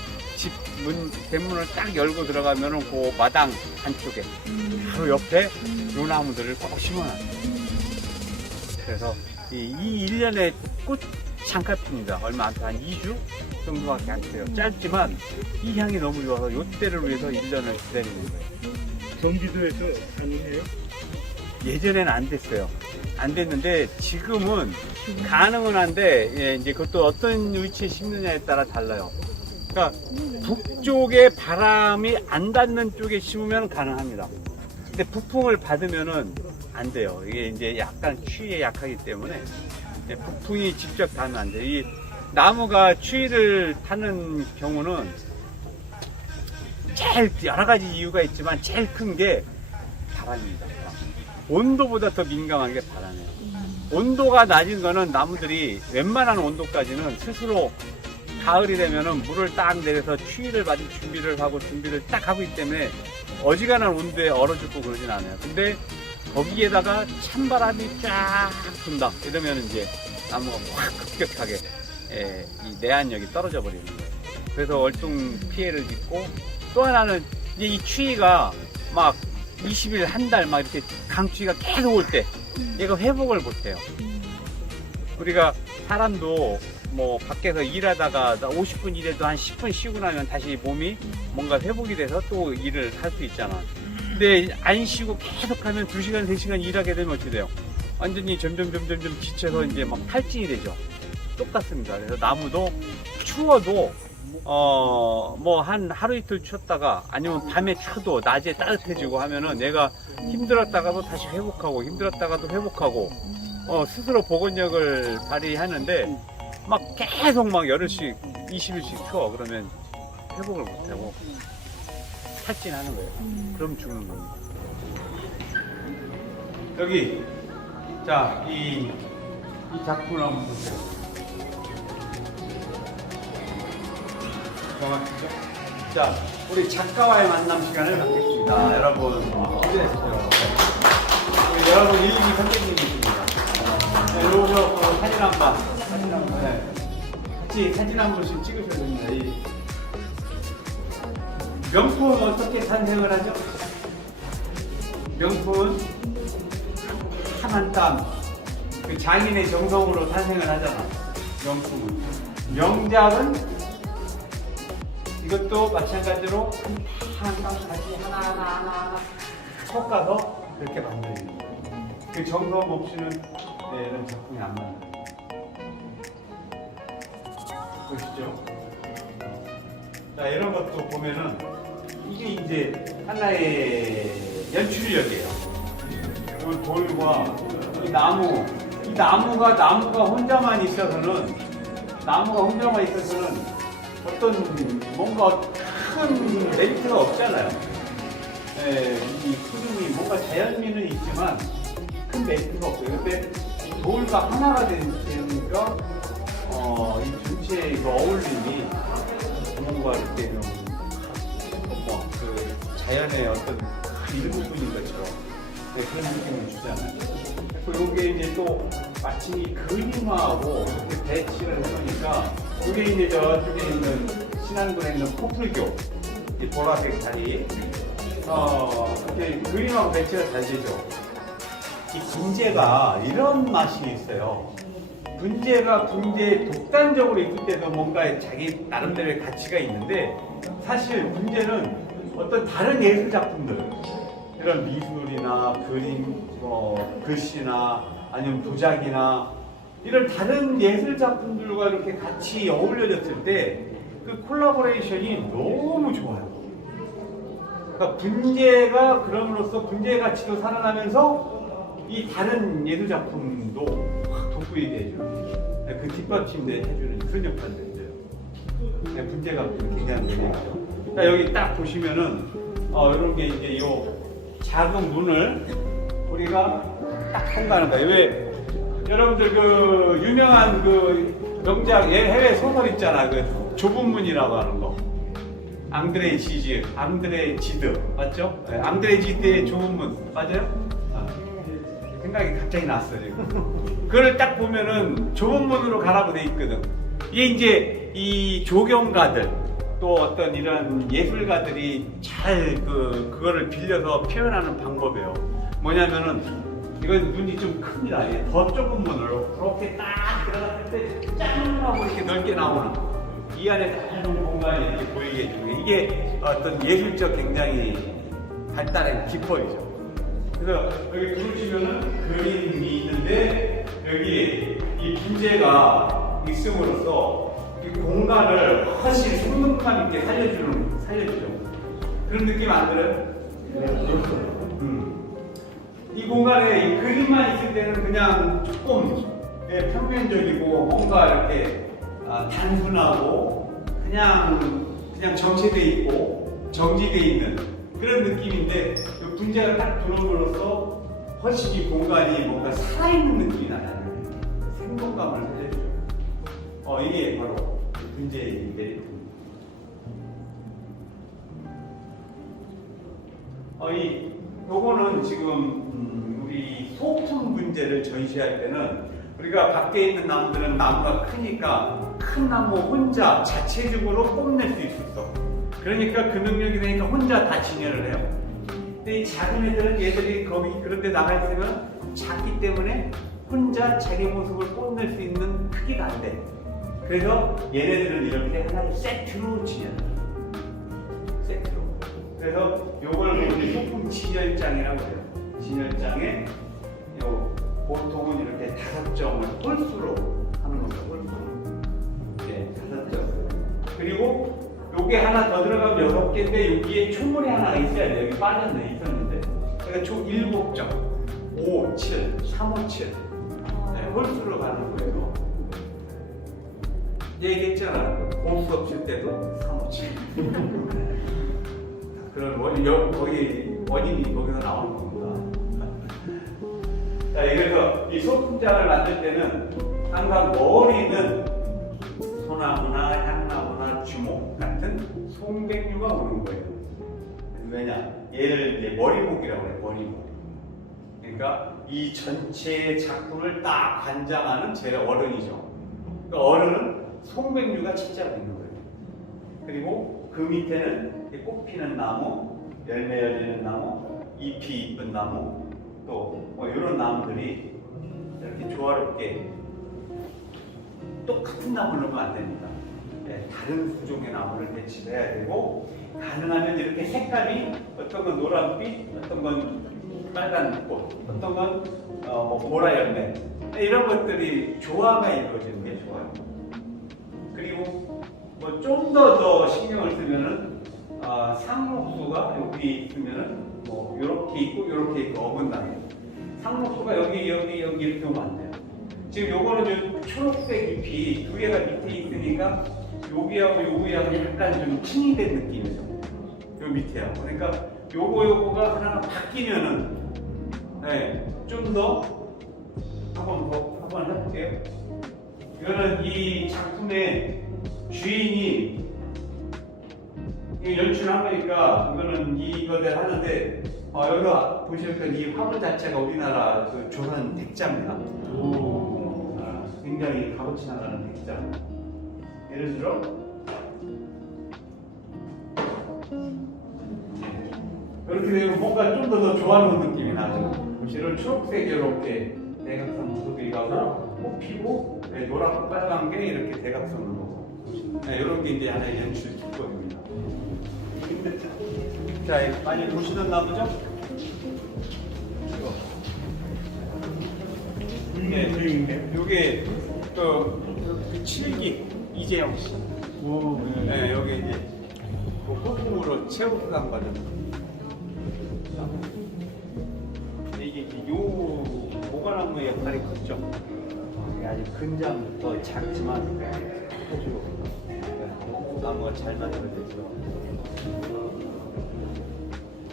대문을 딱 열고 들어가면은 그 마당 한쪽에 바로 옆에 요 나무들을 꼭 심어놨어요. 그래서 이 1년에 꽃 잠깐 핍니다. 얼마 안 돼. 한 2주 정도밖에 안 돼요. 짧지만 이 향이 너무 좋아서 요때를 위해서 1년을 기다리는 거예요. 경기도에서 가능해요? 예전에는 안 됐어요. 안 됐는데 지금은 가능은 한데, 예, 이제 그것도 어떤 위치에 심느냐에 따라 달라요. 그러니까 북쪽에 바람이 안 닿는 쪽에 심으면 가능합니다. 근데 북풍을 받으면은 안 돼요. 이게 이제 약간 추위에 약하기 때문에 북풍이 직접 닿으면 안 돼요. 이 나무가 추위를 타는 경우는 제일 여러 가지 이유가 있지만 제일 큰 게 바람입니다. 바람. 온도보다 더 민감한 게 바람이에요. 온도가 낮은 거는 나무들이 웬만한 온도까지는 스스로 가을이 되면은 물을 딱 내려서 추위를 받을 준비를 딱 하고 있기 때문에 어지간한 온도에 얼어 죽고 그러진 않아요. 근데 거기에다가 찬바람이 쫙 분다 이러면 이제 나무가 확 급격하게 이 내한력이 떨어져 버리는 거예요. 그래서 월동 피해를 입고, 또 하나는 이제 이 추위가 막 20일 한 달 막 이렇게 강추위가 계속 올 때 얘가 회복을 못 해요. 우리가 사람도 뭐 밖에서 일하다가 50분 일해도 한 10분 쉬고 나면 다시 몸이 뭔가 회복이 돼서 또 일을 할 수 있잖아. 근데 안 쉬고 계속 하면 2시간, 3시간 일하게 되면 어떻게 돼요? 완전히 점점 지쳐서 이제 막 탈진이 되죠. 똑같습니다. 그래서 나무도 추워도 뭐 한 하루 이틀 추웠다가 아니면 밤에 추워도 낮에 따뜻해지고 하면은 내가 힘들었다가도 다시 회복하고 힘들었다가도 회복하고 스스로 복원력을 발휘하는데 막 계속 막 열흘씩 20일씩 추워. 그러면 회복을 못하고 탈진하는 거예요. 그럼 죽는 겁니다. 여기 자, 이 작품을 한번 보세요. 정확히죠? 자, 우리 작가와의 만남 시간을 갖겠습니다. 여러분, 기대하시죠. 우리 여러분 일기 선생님이십니다. 네, 여기서 사진 한 번, 네. 같이 사진 한 번씩 찍으셔야 됩니다. 이 명품은 어떻게 탄생을 하죠? 명품은 한 땀, 그 장인의 정성으로 탄생을 하잖아. 명품은. 명작은 이것도 마찬가지로 한 땀 다시 하나 섞어서 그렇게 만들어요. 그 정성 없이는 이런 작품이 안 만들어요. 보시죠. 자, 이런 것도 보면은 이게 이제 하나의 연출력이에요. 이 돌과 이 나무가 혼자만 있어서는 어떤 뭔가 큰 메리트가 없잖아요. 예, 이 흐름이 뭔가 자연미는 있지만 큰 메리트가 없어요. 근데 이 돌과 하나가 되니까 이 전체 이 어울림이 뭔가 이렇게 그 자연의 어떤 일부분인 것처럼 그런 느낌을 주잖아요. 그리고 이게 이제 또 마치 이 그림하고 이렇게 배치를 해놓으니까 이게 이제 저쪽에 있는 신안군에 있는 포플교 이 보라색 다리 이렇게 그림하고 배치가 잘 되죠. 이 분재가 이런 맛이 있어요. 분재가 독단적으로 있을 때도 뭔가 자기 나름대로의 가치가 있는데 사실 분재는 어떤 다른 예술 작품들 이런 미술이나 그림, 글씨나 아니면 도자기나 이런 다른 예술 작품들과 이렇게 같이 어울려졌을 때 그 콜라보레이션이 너무 좋아요. 그러니까 분재가 그럼으로써 분재의 가치도 살아나면서 이 다른 예술 작품도 확 돋보이게 해줘요. 그 뒷받침대 해주는 그런 역할을 해줘요. 분재가 굉장히 매력이죠. 그러니까 여기 딱 보시면은 이런 게 이제 요 작은 문을 우리가 딱 통과하는 거예요. 왜 여러분들 그 유명한 그 명작 해외 소설 있잖아. 그 좁은 문이라고 하는 거. 앙드레 지드 맞죠? 네, 앙드레 지드의 좁은 문 맞아요? 생각이 갑자기 났어 지금. 그걸 딱 보면은 좁은 문으로 가라고 돼 있거든. 이게 이제 이 조경가들 또 어떤 이런 예술가들이 잘 그거를 빌려서 표현하는 방법이에요. 뭐냐면은 이건 눈이 좀 큽니다. 더 좁은 문으로 그렇게 딱 들어갔을 때 짠 하고 이렇게 넓게 나오는 이 안에 넓은 공간이 이렇게 보이게 해주고 이게 어떤 예술적 굉장히 발달의 기법이죠. 그래서 여기 보시면은 그림이 있는데 여기 이 분재가 있음으로써 이 공간을 훨씬 생동감 있게 살려주죠. 그런 느낌 안 들어요? 이 공간에 이 그림만 있을 때는 그냥 조금 평면적이고 뭔가 이렇게 단순하고 그냥 정체돼 있고 정지돼 있는 그런 느낌인데 이 분재가 딱 들어옴으로써 훨씬 이 공간이 뭔가 살아있는 느낌이 나잖아요. 생동감을 살려줘요. 이게 바로 분재의 메리트입니다. 요거는 지금 우리 소품 분재를 전시할 때는 우리가 밖에 있는 나무들은 나무가 크니까 큰 나무 혼자 자체적으로 뽐낼 수 있었어. 그러니까 그 능력이 되니까 혼자 다 진열을 해요. 근데 이 작은 애들은 얘들이 거기 그런 데 나가 있으면 작기 때문에 혼자 자기 모습을 뽐낼 수 있는 크기가 안 돼. 그래서 얘네들은 이렇게 하나의 세트로 진열해요. 세트로. 그래서 요걸 우리 소품 진열장이라고 해요. 진열장에 보통은 이렇게 5점을 홀수로 하는 겁니다. 홀수로. 네, 5점. 그리고 요게 하나 더 들어가면 6개인데 여기에 초물이 하나가 있어야 돼요. 여기 빠졌네, 있었는데. 그러니까 총 7점. 5, 7, 3, 5, 7. 네, 홀수로 가는 거예요. 얘기했잖아. 공수 없을 때도 3, 5, 7. 그런 원인이 거기서 나오는 겁니다. 자, 그래서 이 소품장을 만들 때는 항상 머리는 소나무나 향나무나 주목 같은 소 송백류가 오는 거예요. 왜냐? 얘를 이제 머리목이라고 해요. 머리목. 그러니까 이 전체 작품을 딱 관장하는 제 어른이죠. 그 어른은 송백류가 진짜로 있는 거예요. 그리고 그 밑에는 꽃 피는 나무, 열매 열리는 나무, 잎이 이쁜 나무, 또 뭐 이런 나무들이 이렇게 조화롭게 똑같은 나무를 넣으면 안 됩니다. 네, 다른 수종의 나무를 배치해야 되고, 가능하면 이렇게 색깔이 어떤 건 노란빛, 어떤 건 빨간 꽃, 어떤 건 뭐 보라 열매, 이런 것들이 조화가 이루어지는 게 좋아요. 그리고 뭐 좀 더 신경을 쓰면은 상록수가 여기 있으면은 뭐 이렇게 있고 이렇게 있고 어긋나게. 상록수가 여기 이렇게 오면 안 돼요. 지금 요거는 초록색 잎이 두 개가 밑에 있으니까 여기하고 여기하고 약간 좀 층이된 느낌이죠. 요 밑에하고. 그러니까 요거가 하나가 바뀌면은, 네, 좀 더 한번 해볼게요. 이거는 이 작품의 주인이 연출한 거니까 이거는 이거대로 하는데, 여기가 보시니까 이 화분 자체가 우리나라 그 조선 백자입니다. 굉장히 값어치 나가는 백자. 예를 들어 이렇게 되면 뭔가 좀 더 좋아하는 느낌이 나죠. 이런 초록색 이렇게 대각선 모습이 가고 꽃 피고, 네, 노랗고 빨간 게 이렇게 대각선으로 보고, 네, 이런 게 이제 하나의 연출 기법입니다. 자, 많이 보시던 나무죠? 네, 요게 그 칠기 이재영 씨. 네, 여기 이제 꽃으로 채우고 간 거죠. 이게 요 보관나무의 역할이 컸죠. 아주 근장부터 작지만 아주 나무가 잘 만들어져 있어.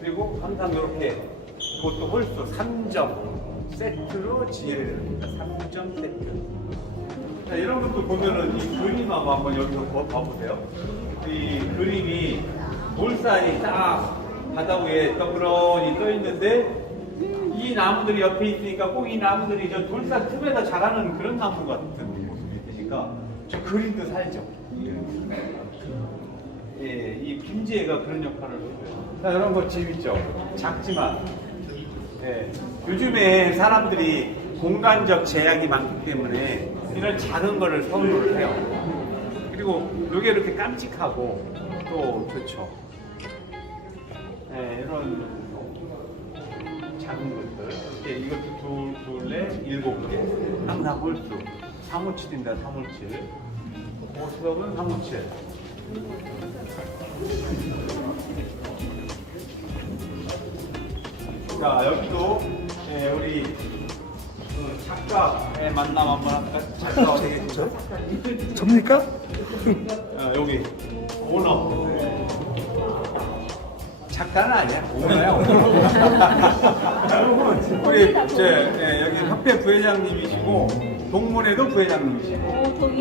그리고 항상 이렇게 이것도 홀수 3점 세트로 진열이 됩니다. 3점 세트. 자, 이런 것도 보면은 이 그림하고 한번 여기서 봐보세요. 이 그림이 몰살이 딱 바다 위에 떠그러니 떠 있는데, 이 나무들이 옆에 있으니까 꼭 이 나무들이 저 돌산 틈에서 자라는 그런 나무 같은 모습이 되니까 저 그림도 살죠. 예, 이 빈지혜가 그런 역할을 해줘요. 자, 이런 거 재밌죠? 작지만, 예, 요즘에 사람들이 공간적 제약이 많기 때문에 이런 작은 거를 선호를 해요. 그리고 이게 이렇게 깜찍하고 또 좋죠. 예, 이런 작은 것들. 이렇게 이것도 둘, 넷, 7개. 항상 홀수. 357입니다, 357. 보석은 357. 자, 여기도 우리 작가의 만남 한번 할까? 작가 어디 계시죠? 접니까? 여기 오너. 작가는 아니야, 오너야, 오너. 우리 여기 협회 부회장님이시고 동문회도 부회장님이시고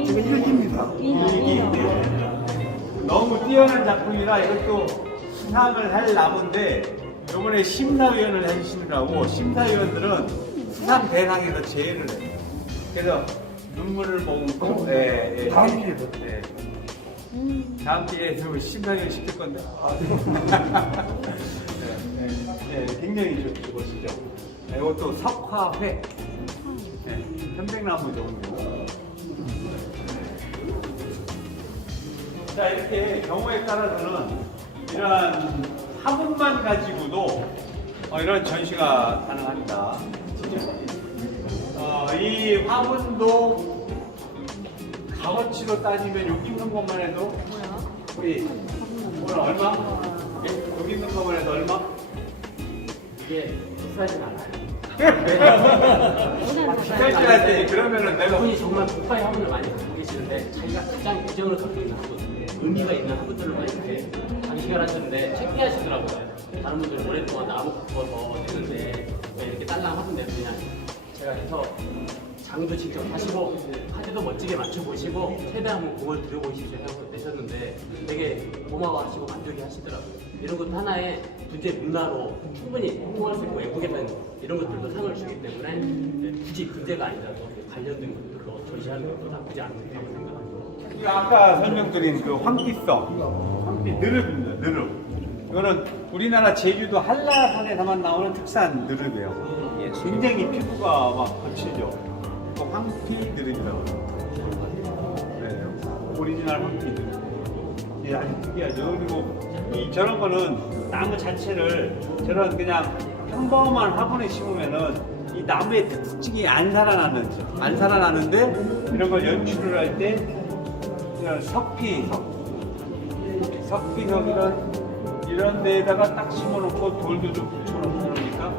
지금 일기입니다. 일기. 너무 뛰어난 작품이라 이것도 수상을 할 나무인데 이번에 심사위원을 해주시느라고 심사위원들은 수상 대상에서 제외를 해요. 그래서 눈물을 머금고 다음 기회도. 다음 기회에 심사위원 시킬 건데 굉장히 멋있죠. 이것도 석화회, 편백나무 종류. 자, 이렇게 경우에 따라서는 이러한 화분만 가지고도 이런 전시가 가능합니다. 이 화분도 값어치로 따지면 여기 있는 것만 해도 우리 오늘 얼마? 여기 있는 것만 해도 얼마? 이게 비싸진 않아요. 비쌀 줄 알았더니 그러면은 내가 분이 정말 고가의 화분을 많이 갖고 계시는데 자기가 가장 애정을 갖고 있는 화분, 의미가 있는 화분들을 많이 이렇게 장식을 하셨는데 창피하시더라고요. 다른 분들 오랫동안 나무 굽어서 했는데 왜 이렇게 딸랑 화분 내느냐. 제가 해서 장도 직접 하시고 화제도 멋지게 맞춰보시고 최대한 공을 들여보십시오 하고 오셨는데 되게 고마워하시고 만족해 하시더라고요. 이런 것도 하나의 분재 문화로 충분히 홍보할 수 있고 외국에는 이런 것들도 상을 주기 때문에 굳이 분재가 아니라도 관련된 것들로 전시하는 것도 나쁘지 않다고 생각합니다. 아까 설명드린 그 황피성, 황피 느릅입니다. 느릅. 이거는 우리나라 제주도 한라산에서만 나오는 특산 느릅이에요. 굉장히 피부가 막 거칠죠. 그 황피 느릅이라고. 네, 오리지널 황피 느릅. 예, 아주 특이하죠. 그리고 저런 거는 나무 자체를 저런 그냥 평범한 화분에 심으면은 이 나무의 특징이 안 살아나는데 이런 걸 연출을 할 때 이런 석피석 이런 데에다가 딱 심어놓고 돌도 좀 붙여놓고 그러니까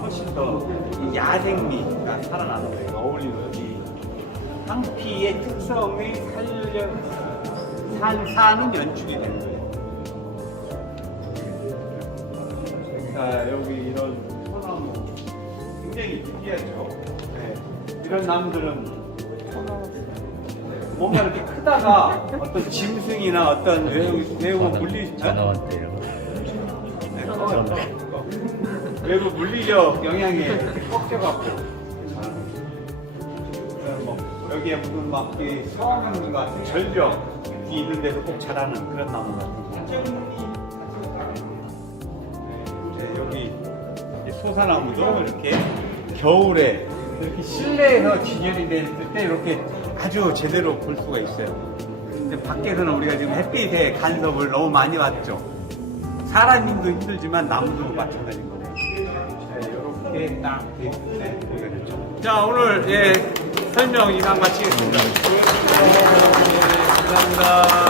훨씬 더 이 야생미가 살아나는 거예요. 어울리는 이 황피의 특성이 사는 연출이 되는 거예요. 자, 여기 이런 소나무 굉장히 특이하죠. 네. 이런 나무들은 뭔가 이렇게 크다가 어떤 짐승이나 어떤 외부 물리 전화한테 이런 거. 외부 물리적 영향에 꺾여갖고 뭐 여기에 무슨 막 성황 같은 절벽이 있는 데서 꼭 자라는 그런 나무 같은 거. 네, 여기 이 소사나무도 이렇게 겨울에 이렇게 실내에서 진열이 됐을 때 이렇게 아주 제대로 볼 수가 있어요. 근데 밖에서는 우리가 지금 햇빛의 간섭을 너무 많이 받죠. 사람님도 힘들지만 나무도 마찬가지인 거예요. 네, 이렇게 딱 네, 보기가 좋죠. 자, 오늘 설명 이상 마치겠습니다. 네, 감사합니다.